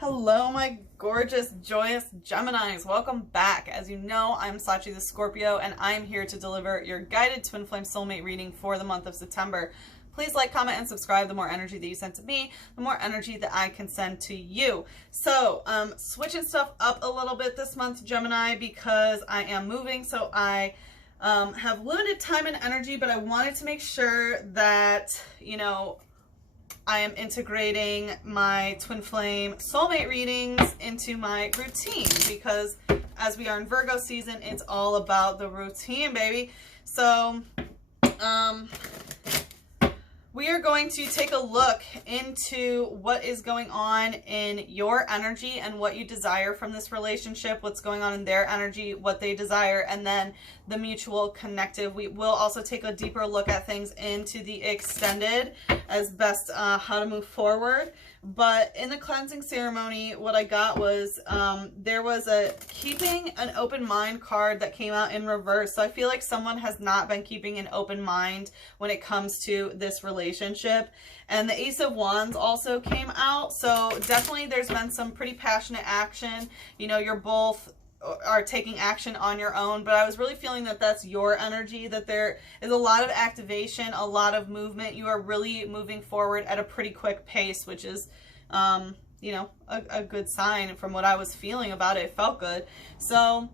Hello, my gorgeous, joyous Geminis. Welcome back. As you know, I'm Sachi the Scorpio, and I'm here to deliver your guided twin flame soulmate reading for the month of September. Please like, comment, and subscribe. The more energy that you send to me, the more energy that I can send to you. So, switching stuff up a little bit this month, Gemini, because I am moving. So I have limited time and energy, but I wanted to make sure that, I am integrating my twin flame soulmate readings into my routine because as we are in Virgo season, it's all about the routine, baby. So, we are going to take a look into what is going on in your energy and what you desire from this relationship, what's going on in their energy, what they desire, and then the mutual connective. We will also take a deeper look at things into the extended as best how to move forward. But in the cleansing ceremony, what I got was there was a keeping an open mind card that came out in reverse. So I feel like someone has not been keeping an open mind when it comes to this relationship. And the Ace of Wands also came out. So definitely there's been some pretty passionate action. You're both are taking action on your own, but I was really feeling that that's your energy, that there is a lot of activation, a lot of movement. You are really moving forward at a pretty quick pace, which is, a good sign from what I was feeling about it. It felt good. So,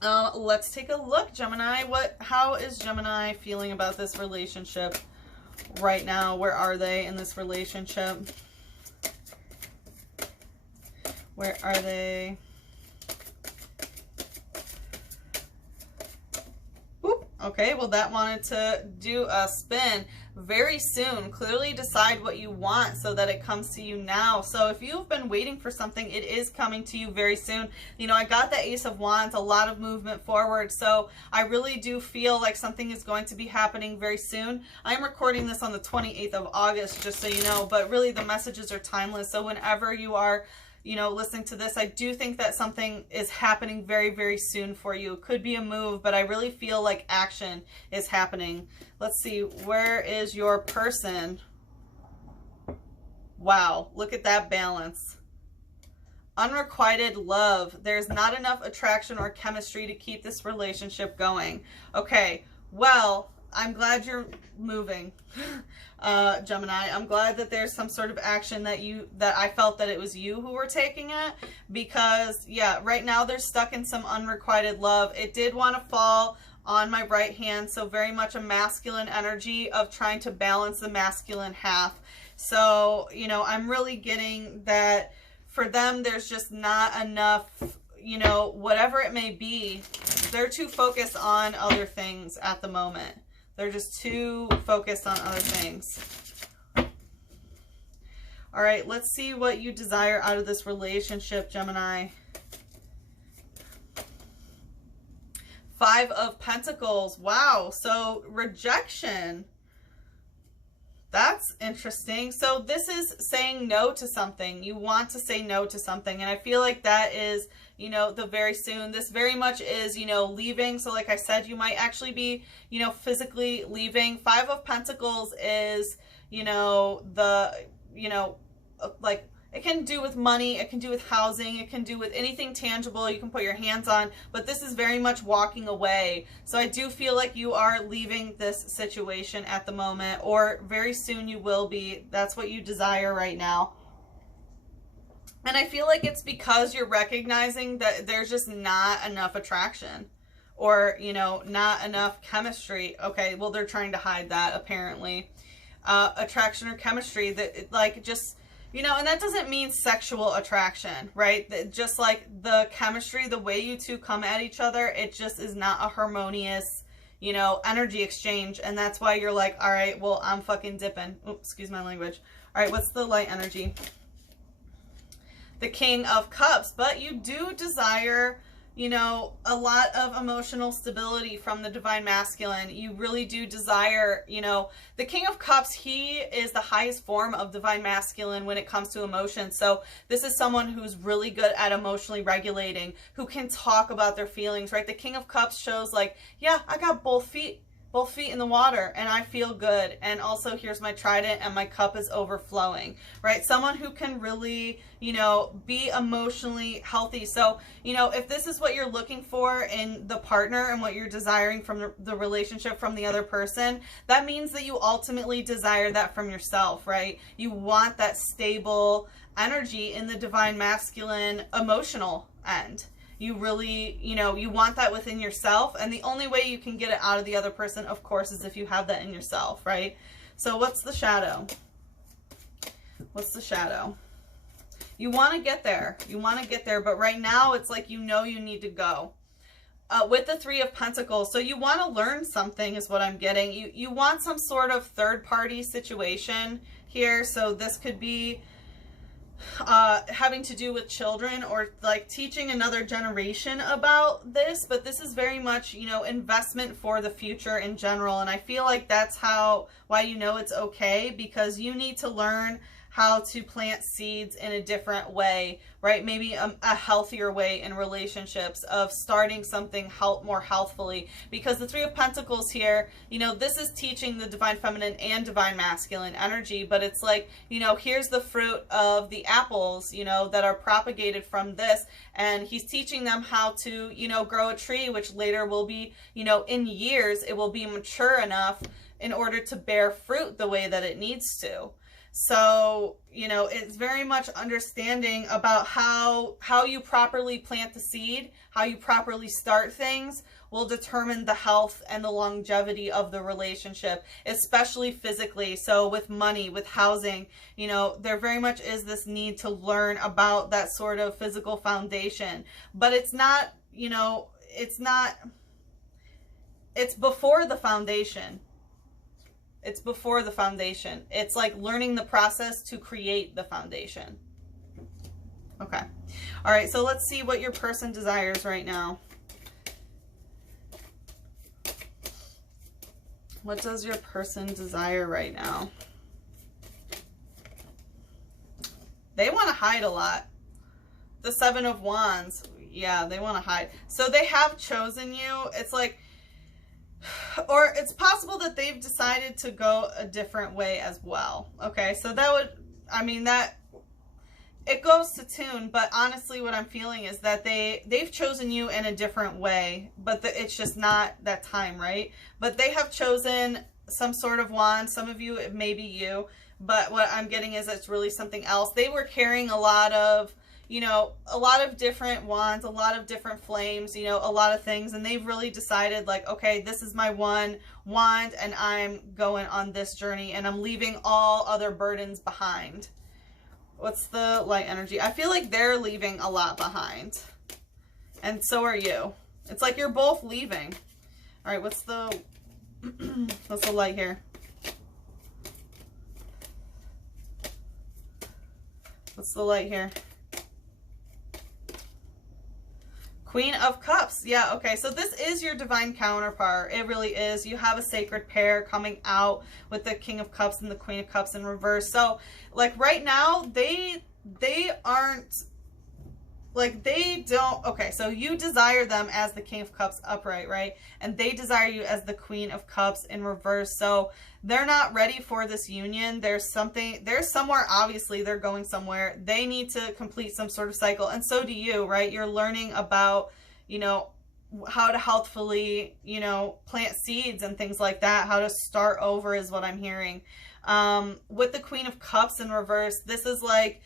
let's take a look, Gemini. How is Gemini feeling about this relationship right now? Where are they in this relationship? Where are they? Okay, well, that wanted to do a spin very soon. Clearly decide what you want so that it comes to you now. So if you've been waiting for something, it is coming to you very soon. I got the Ace of Wands, a lot of movement forward. So I really do feel like something is going to be happening very soon. I'm recording this on the 28th of August, just so you know, but really the messages are timeless. So whenever you are listening to this, I do think that something is happening very, very soon for you. It could be a move, but I really feel like action is happening. Let's see, where is your person? Wow, look at that balance. Unrequited love. There's not enough attraction or chemistry to keep this relationship going. Okay, well, I'm glad you're moving, Gemini. I'm glad that there's some sort of action that I felt that it was you who were taking it, because yeah, right now they're stuck in some unrequited love. It did want to fall on my right hand, so very much a masculine energy of trying to balance the masculine half. So, I'm really getting that for them, there's just not enough, whatever it may be, they're too focused on other things at the moment. They're just too focused on other things. All right, let's see what you desire out of this relationship, Gemini. 5 of Pentacles. Wow, so rejection. That's interesting. So this is saying no to something. You want to say no to something. And I feel like that is, the very soon. This very much is, leaving. So like I said, you might actually be, physically leaving. 5 of Pentacles is, like, it can do with money, it can do with housing, it can do with anything tangible you can put your hands on, but this is very much walking away. So I do feel like you are leaving this situation at the moment, or very soon you will be. That's what you desire right now. And I feel like it's because you're recognizing that there's just not enough attraction, or, not enough chemistry. Okay, well, they're trying to hide that, apparently. Attraction or chemistry, that, like, just... and that doesn't mean sexual attraction, right? Just like the chemistry, the way you two come at each other, it just is not a harmonious, energy exchange. And that's why you're like, all right, well, I'm fucking dipping. Oops, excuse my language. All right, what's the light energy? The King of Cups. But you do desire, a lot of emotional stability from the Divine Masculine. You really do desire, the King of Cups, he is the highest form of Divine Masculine when it comes to emotion. So this is someone who's really good at emotionally regulating, who can talk about their feelings, right? The King of Cups shows like, yeah, I got both feet both feet in the water and I feel good. And also here's my trident and my cup is overflowing, right? Someone who can really, you know, be emotionally healthy. So, you know, if this is what you're looking for in the partner and what you're desiring from the relationship from the other person, that means that you ultimately desire that from yourself, right? You want that stable energy in the divine masculine emotional end. You really, you know, you want that within yourself, and the only way you can get it out of the other person, of course, is if you have that in yourself, right? So what's the shadow? What's the shadow? You want to get there. You want to get there, but right now it's like you know you need to go. With the Three of Pentacles, so you want to learn something is what I'm getting. You want some sort of third-party situation here, so this could be having to do with children or like teaching another generation about this, but this is very much, you know, investment for the future in general. And I feel like that's why you know it's okay, because you need to learn how to plant seeds in a different way, right? Maybe a healthier way in relationships, of starting something more healthfully. Because the Three of Pentacles here, you know, this is teaching the divine feminine and divine masculine energy, but it's like, you know, here's the fruit of the apples, you know, that are propagated from this, and he's teaching them how to, you know, grow a tree, which later will be, you know, in years, it will be mature enough in order to bear fruit the way that it needs to. So, you know, it's very much understanding about how you properly plant the seed, how you properly start things will determine the health and the longevity of the relationship, especially physically. So with money, with housing, you know, there very much is this need to learn about that sort of physical foundation. But it's not, you know, it's before the foundation. It's before the foundation. It's like learning the process to create the foundation. Okay. All right, so let's see what your person desires right now. What does your person desire right now? They want to hide a lot. The Seven of Wands. Yeah, they want to hide. So they have chosen you. It's like, or it's possible that they've decided to go a different way as well. Okay, so that would, I mean, that it goes to tune, but honestly what I'm feeling is that they've chosen you in a different way, but it's just not that time, right? But they have chosen some sort of wand. Some of you, it may be you, but what I'm getting is it's really something else. They were carrying a lot of, you know, a lot of different wands, a lot of different flames, you know, a lot of things. And they've really decided like, okay, this is my one wand and I'm going on this journey and I'm leaving all other burdens behind. What's the light energy? I feel like they're leaving a lot behind. And so are you. It's like you're both leaving. All right, what's the light here? What's the light here? Queen of Cups. Yeah, okay. So this is your divine counterpart. It really is. You have a sacred pair coming out with the King of Cups and the Queen of Cups in reverse. So, like right now, they aren't, like they don't, okay, so you desire them as the King of Cups upright, right? And they desire you as the Queen of Cups in reverse. So they're not ready for this union. There's somewhere, obviously they're going somewhere. They need to complete some sort of cycle. And so do you, right? You're learning about, you know, how to healthfully, you know, plant seeds and things like that. How to start over is what I'm hearing. With the Queen of Cups in reverse, this is like,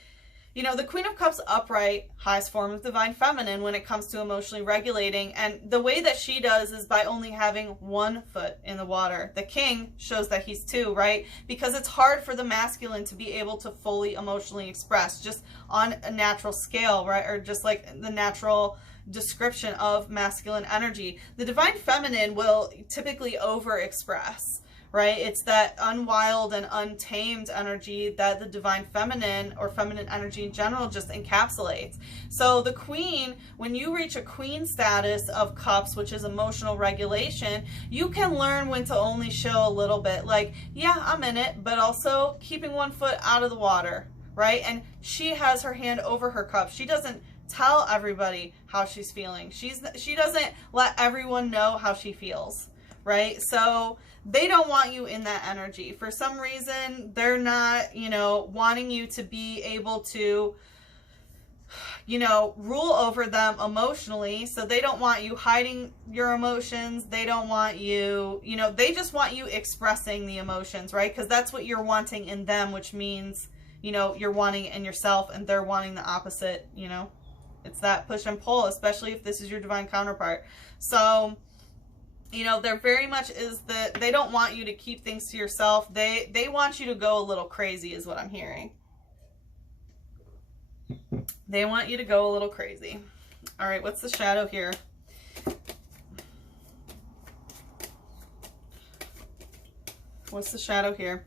you know, the Queen of Cups upright, highest form of divine feminine when it comes to emotionally regulating. And the way that she does is by only having one foot in the water. The King shows that he's two, right? Because it's hard for the masculine to be able to fully emotionally express just on a natural scale, right? Or just like the natural description of masculine energy. The divine feminine will typically overexpress, right? It's that unwild and untamed energy that the divine feminine or feminine energy in general just encapsulates. So the Queen, when you reach a Queen status of Cups, which is emotional regulation, you can learn when to only show a little bit. Like, yeah, I'm in it, but also keeping one foot out of the water, right? And she has her hand over her cup. She doesn't tell everybody how she's feeling. She doesn't let everyone know how she feels. right? So they don't want you in that energy. For some reason, they're not, you know, wanting you to be able to, you know, rule over them emotionally. So they don't want you hiding your emotions. They don't want you, you know, they just want you expressing the emotions, right? Because that's what you're wanting in them, which means, you know, you're wanting it in yourself and they're wanting the opposite, you know. It's that push and pull, especially if this is your divine counterpart. So, you know, they're very much is that they don't want you to keep things to yourself. They want you to go a little crazy is what I'm hearing. They want you to go a little crazy. All right, what's the shadow here? What's the shadow here?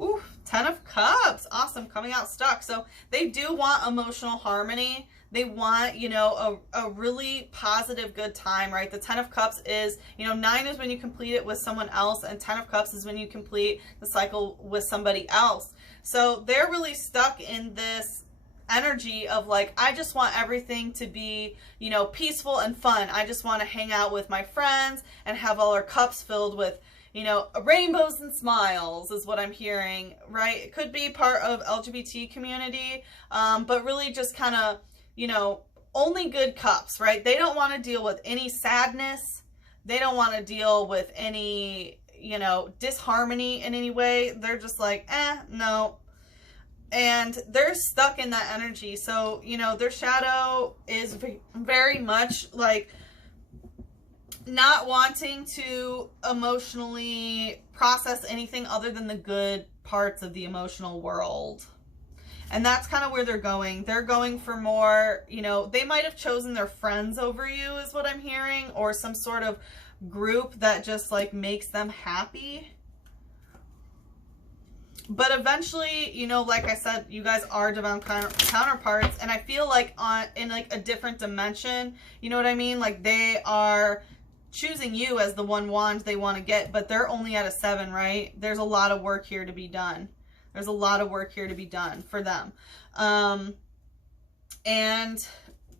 Ooh, 10 of Cups. Awesome, coming out stuck. So they do want emotional harmony. They want, you know, a really positive, good time, right? The 10 of Cups is, you know, 9 is when you complete it with someone else, and 10 of Cups is when you complete the cycle with somebody else. So they're really stuck in this energy of like, I just want everything to be, you know, peaceful and fun. I just want to hang out with my friends and have all our cups filled with, you know, rainbows and smiles is what I'm hearing, right? It could be part of LGBT community, but really just kind of, you know, only good cups, right? They don't want to deal with any sadness. They don't want to deal with any, you know, disharmony in any way. They're just like, no. And they're stuck in that energy. So, you know, their shadow is very much like not wanting to emotionally process anything other than the good parts of the emotional world. And that's kind of where they're going. They're going for more, you know, they might have chosen their friends over you is what I'm hearing, or some sort of group that just like makes them happy. But eventually, you know, like I said, you guys are divine counterparts, and I feel like in like a different dimension, you know what I mean? Like they are choosing you as the one wand they want to get, but they're only at a 7, right? There's a lot of work here to be done. There's a lot of work here to be done for them. And,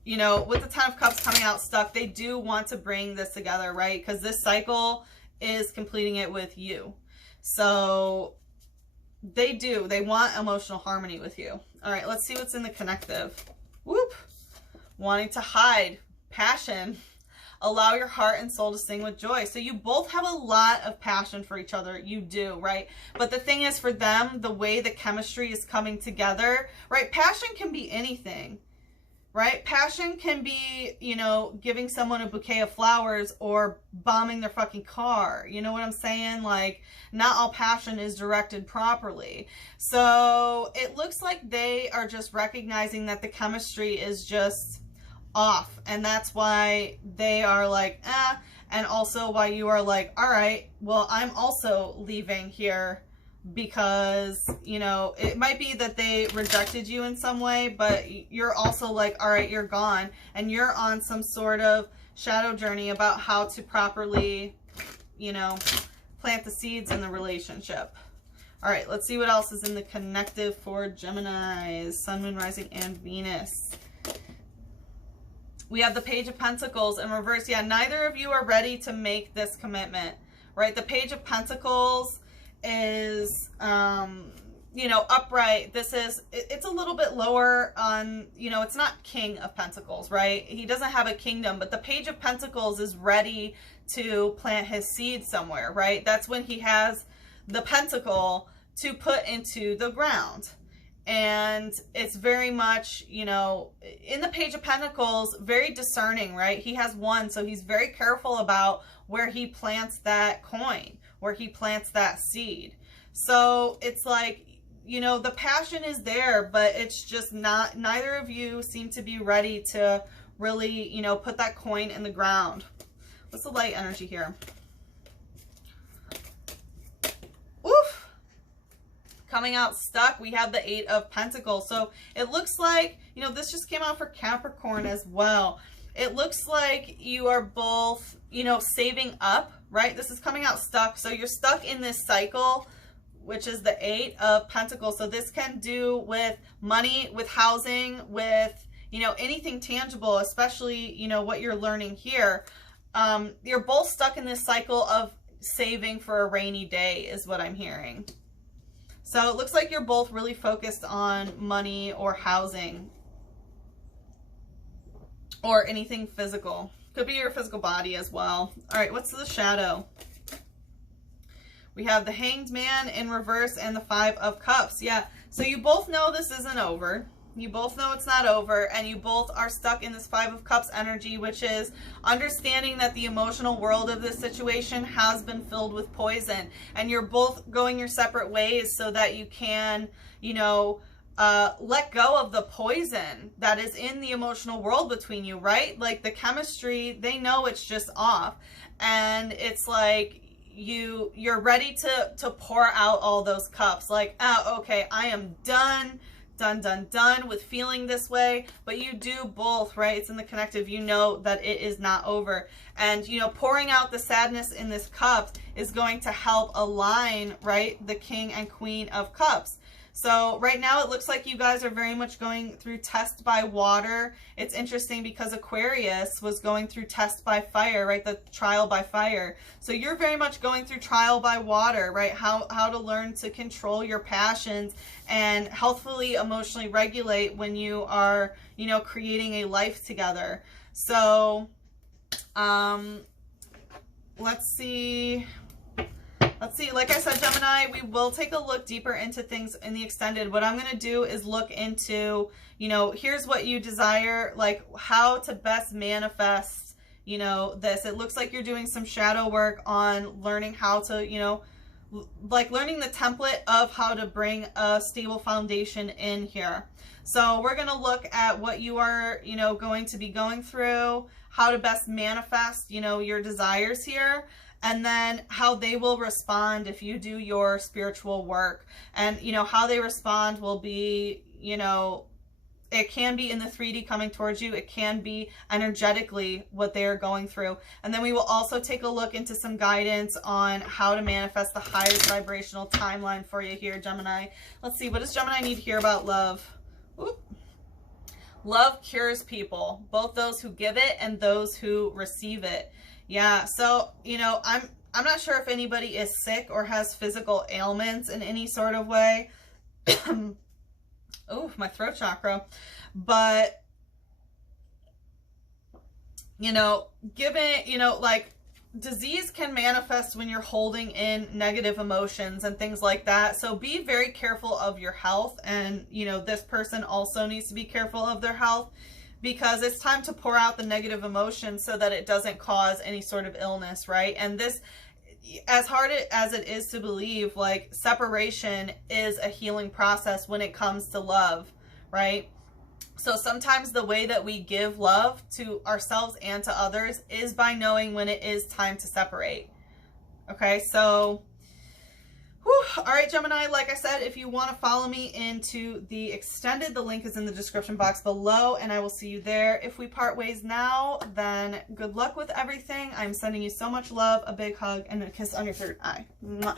you know, with the 10 of Cups coming out stuck, they do want to bring this together, right? Because this cycle is completing it with you. So they do. They want emotional harmony with you. All right, let's see what's in the connective. Whoop. Wanting to hide. Passion. Allow your heart and soul to sing with joy. So you both have a lot of passion for each other. You do, right? But the thing is, for them, the way the chemistry is coming together, right? Passion can be anything, right? Passion can be, you know, giving someone a bouquet of flowers or bombing their fucking car. You know what I'm saying? Like, not all passion is directed properly. So it looks like they are just recognizing that the chemistry is just off, and that's why they are like, and also why you are like, all right, well, I'm also leaving here, because, you know, it might be that they rejected you in some way, but you're also like, all right, you're gone, and you're on some sort of shadow journey about how to properly, you know, plant the seeds in the relationship. All right, let's see what else is in the connective for Gemini, Sun, Moon, Rising, and Venus. We have the Page of Pentacles in reverse. Yeah, neither of you are ready to make this commitment, right? The Page of Pentacles is, you know, upright. This is, it's a little bit lower on, you know, it's not King of Pentacles, right? He doesn't have a kingdom, but the Page of Pentacles is ready to plant his seed somewhere, right? That's when he has the pentacle to put into the ground. And it's very much, you know, in the Page of Pentacles, very discerning, right? He has 1, so he's very careful about where he plants that coin, where he plants that seed. So it's like, you know, the passion is there, but it's just not, neither of you seem to be ready to really, you know, put that coin in the ground. What's the light energy here? Oof. Coming out stuck, we have the 8 of Pentacles. So it looks like, you know, this just came out for Capricorn as well. It looks like you are both, you know, saving up, right? This is coming out stuck. So you're stuck in this cycle, which is the 8 of Pentacles. So this can do with money, with housing, with, you know, anything tangible, especially, you know, what you're learning here. you're both stuck in this cycle of saving for a rainy day is what I'm hearing. So it looks like you're both really focused on money or housing or anything physical. Could be your physical body as well. All right, what's the shadow? We have the Hanged Man in reverse and the Five of Cups. Yeah, so you both know this isn't over. You both know it's not over, and you both are stuck in this Five of Cups energy, which is understanding that the emotional world of this situation has been filled with poison, and you're both going your separate ways so that you can, you know, let go of the poison that is in the emotional world between you, right? Like the chemistry, they know it's just off, and it's like you're ready to pour out all those cups. Like, oh, okay, I am done with feeling this way. But you do both, right? It's in the connective. You know that it is not over. And, you know, pouring out the sadness in this cup is going to help align, right, the King and Queen of Cups. So right now it looks like you guys are very much going through test by water. It's interesting because Aquarius was going through test by fire, right? The trial by fire. So you're very much going through trial by water, right? How to learn to control your passions and healthfully emotionally regulate when you are, you know, creating a life together. So let's see. Like I said, Gemini, we will take a look deeper into things in the extended. What I'm going to do is look into, you know, here's what you desire, like how to best manifest, you know, this. It looks like you're doing some shadow work on learning how to, you know, like learning the template of how to bring a stable foundation in here. So we're going to look at what you are, you know, going to be going through, how to best manifest, you know, your desires here, and then how they will respond if you do your spiritual work. And, you know, how they respond will be, you know, it can be in the 3D coming towards you. It can be energetically what they are going through. And then we will also take a look into some guidance on how to manifest the highest vibrational timeline for you here, Gemini. Let's see, what does Gemini need to hear about love? Oop. Love cures people, both those who give it and those who receive it. Yeah, so, you know, I'm not sure if anybody is sick or has physical ailments in any sort of way. Oh, my throat chakra. But, you know, given, you know, like, disease can manifest when you're holding in negative emotions and things like that. So be very careful of your health. And, you know, this person also needs to be careful of their health, because it's time to pour out the negative emotions so that it doesn't cause any sort of illness, right? And this, as hard as it is to believe, like, separation is a healing process when it comes to love, right? So sometimes the way that we give love to ourselves and to others is by knowing when it is time to separate. Okay, so whew. All right, Gemini, like I said, if you want to follow me into the extended, the link is in the description box below, and I will see you there. If we part ways now, then good luck with everything. I'm sending you so much love, a big hug, and a kiss on your third eye. Mwah.